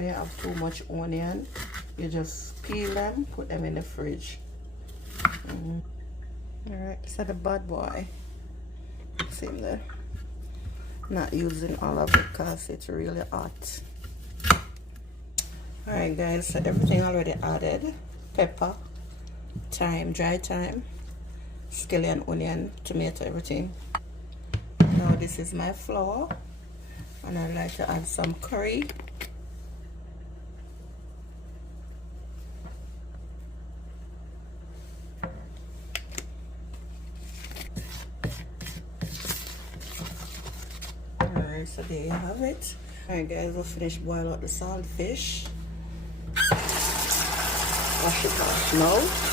when you have too much onion, you just peel them, put them in the fridge. Alright, this is the bad boy. See him there. Not using all of it because it's really hot. Alright guys, so everything already added. Pepper, thyme, dry thyme, scallion, onion, tomato, everything. Now this is my flour, and I like to add some curry. Alright, so there you have it. Alright guys, we'll finish boil out the saltfish. Wash it off now.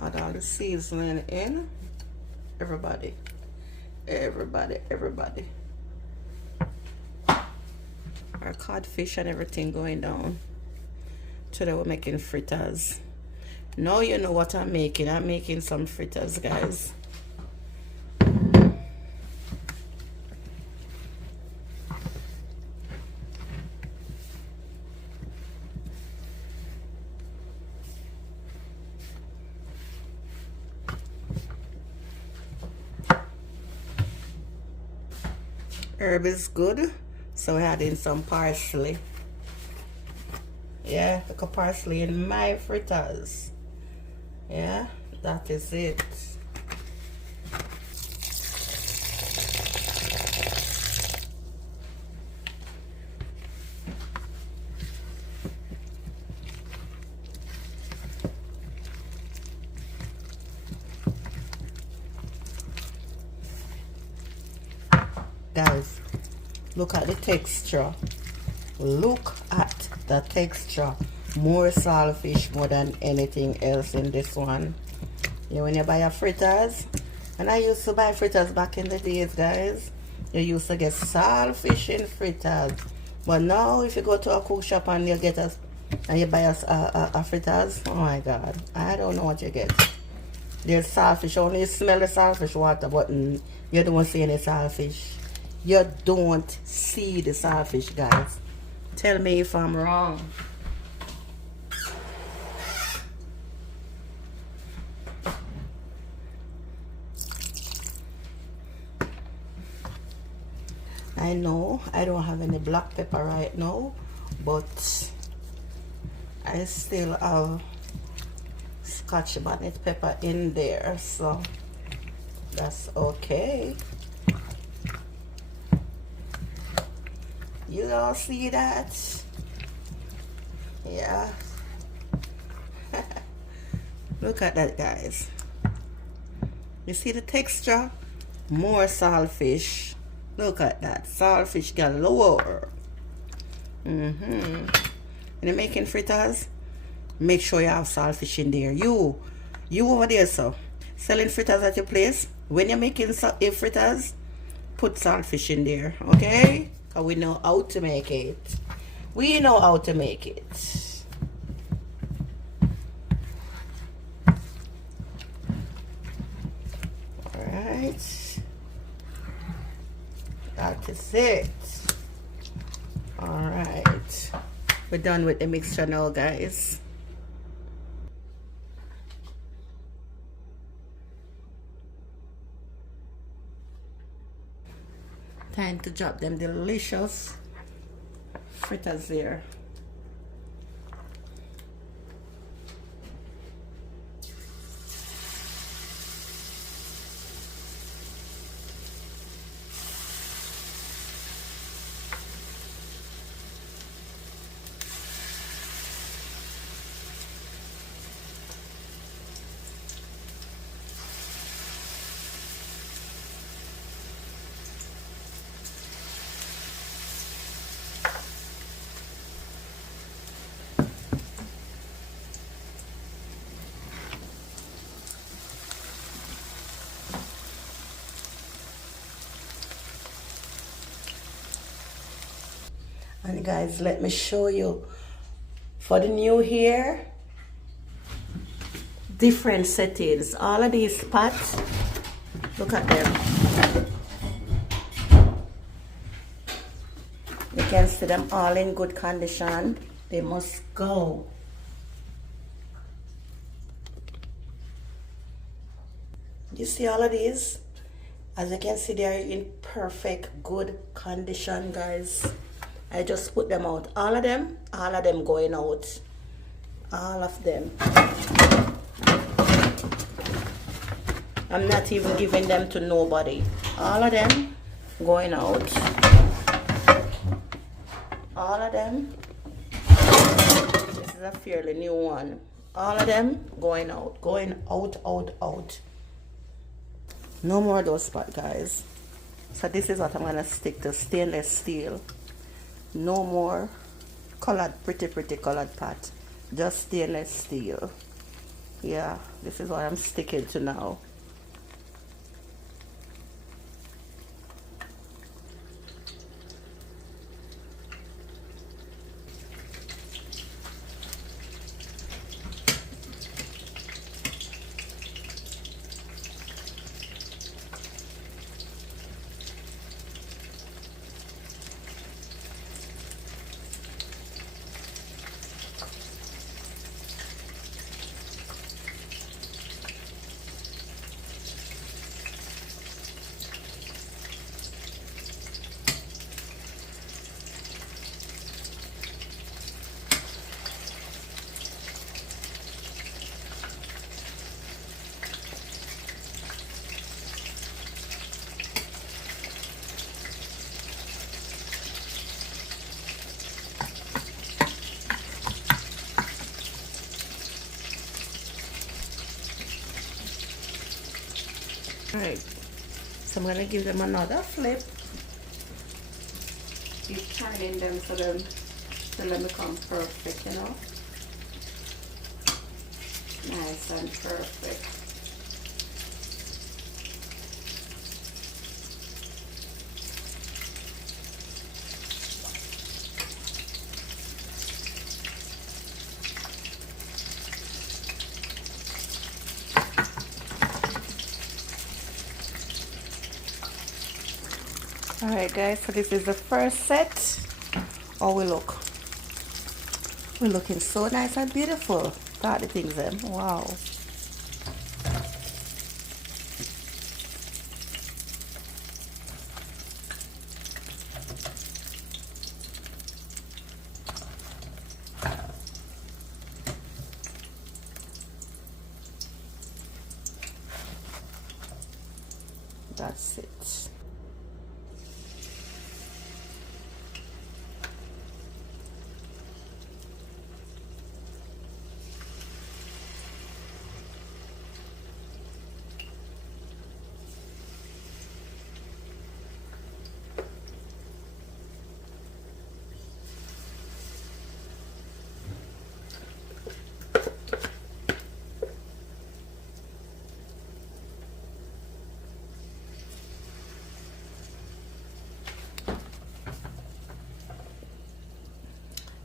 Add all the seasoning in. Everybody. Our codfish and everything going down. Today we're making fritters. Now you know what I'm making. I'm making some fritters, guys. Herb is good, so I add in some parsley. Yeah, look at parsley in my fritters. Yeah, that is it. Guys, look at the texture. Look at the texture. More saltfish more than anything else in this one. You know, when you buy a fritters, and I used to buy fritters back in the days, guys, you used to get saltfish in fritters. But now if you go to a cook shop and you get and you buy a fritters, oh my god, I don't know what you get. There's saltfish, only you smell the saltfish water, but you don't see any saltfish. You don't see the saltfish, guys. Tell me if I'm wrong. I know I don't have any black pepper right now, but I still have Scotch bonnet pepper in there, so that's okay. You all see that? Yeah. Look at that, guys. You see the texture? More saltfish. Look at that. Saltfish galore. When you're making fritters, make sure you have saltfish in there. You over there, so selling fritters at your place. When you're making fritters, put saltfish in there, okay? Because we know how to make it. We know how to make it. Alright. That is it. Alright. We're done with the mixture now, guys. Time to drop them delicious fritters there. And guys, let me show you. For the new here, different settings. All of these pots, look at them. You can see them all in good condition. They must go. You see all of these? As you can see, they are in perfect good condition, guys. I just put them out. All of them going out. All of them. I'm not even giving them to nobody. All of them going out. All of them. This is a fairly new one. All of them going out. Going out, out, out. No more of those spots, guys. So this is what I'm gonna stick to, stainless steel. No more colored, pretty colored pot. Just stainless steel. Yeah, this is what I'm sticking to now. Alright, so I'm going to give them another flip. Keep turning them so them till they become perfect, you know. Nice and perfect. Alright guys, so this is the first set. Oh, we look. We're looking so nice and beautiful. Look at the things then. Wow. That's it.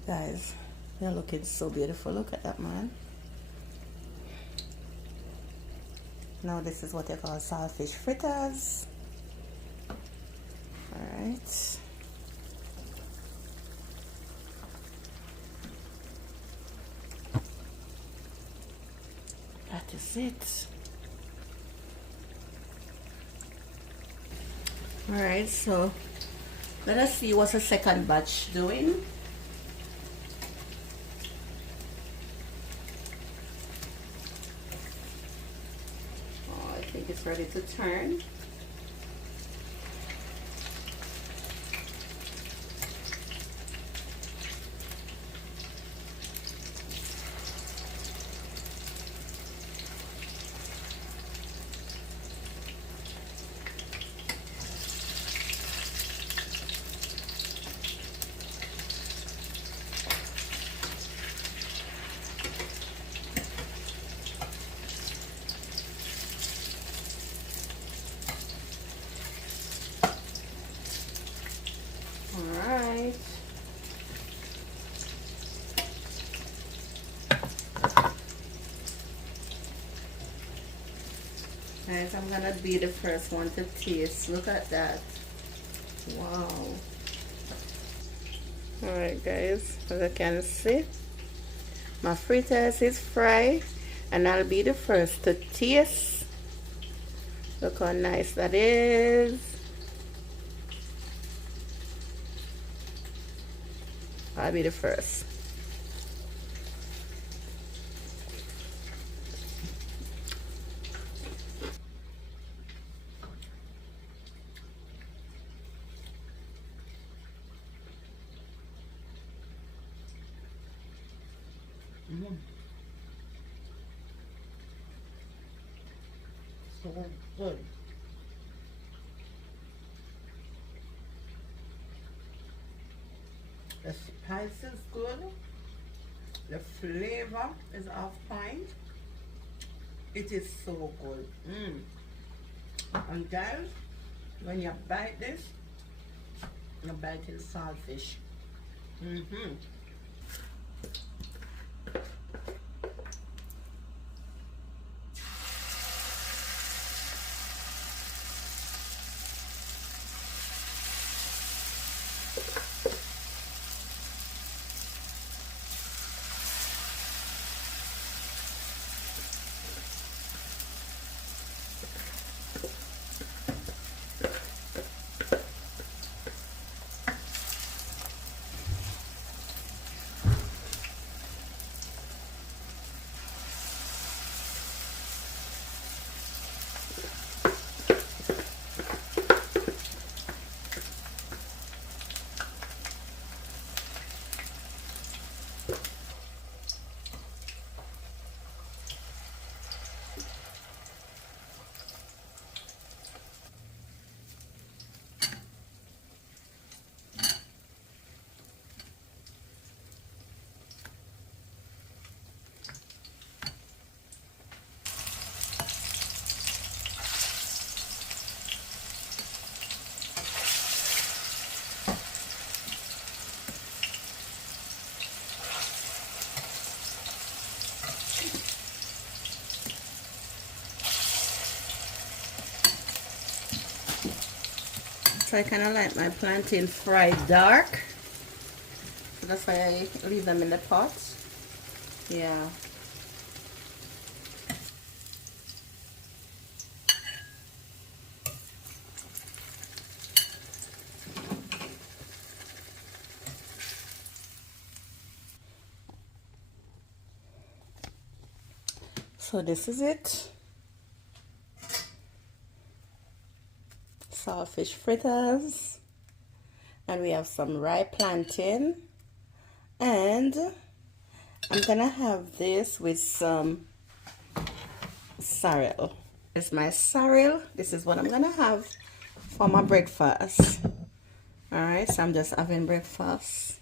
Guys, they're looking so beautiful. Look at that, man. Now this is what they call saltfish fritters. Alright. That is it. Alright, so let us see what's the second batch doing. I think it's ready to turn. Guys, I'm gonna be the first one to taste. Look at that. Wow. Alright guys, as you can see, my fritters is fried and I'll be the first to taste. Look how nice that is. I'll be the first. So good. The spice is good. The flavor is off point. It is so good. And guys, when you bite this, you bite in saltfish. So I kind of like my plantain fried dark. So that's why I leave them in the pot. Yeah. So this is it. Saltfish fritters. And we have some rye plantain. And I'm gonna have this with some sorrel. It's my sorrel. This is what I'm gonna have for my breakfast. Alright, so I'm just having breakfast.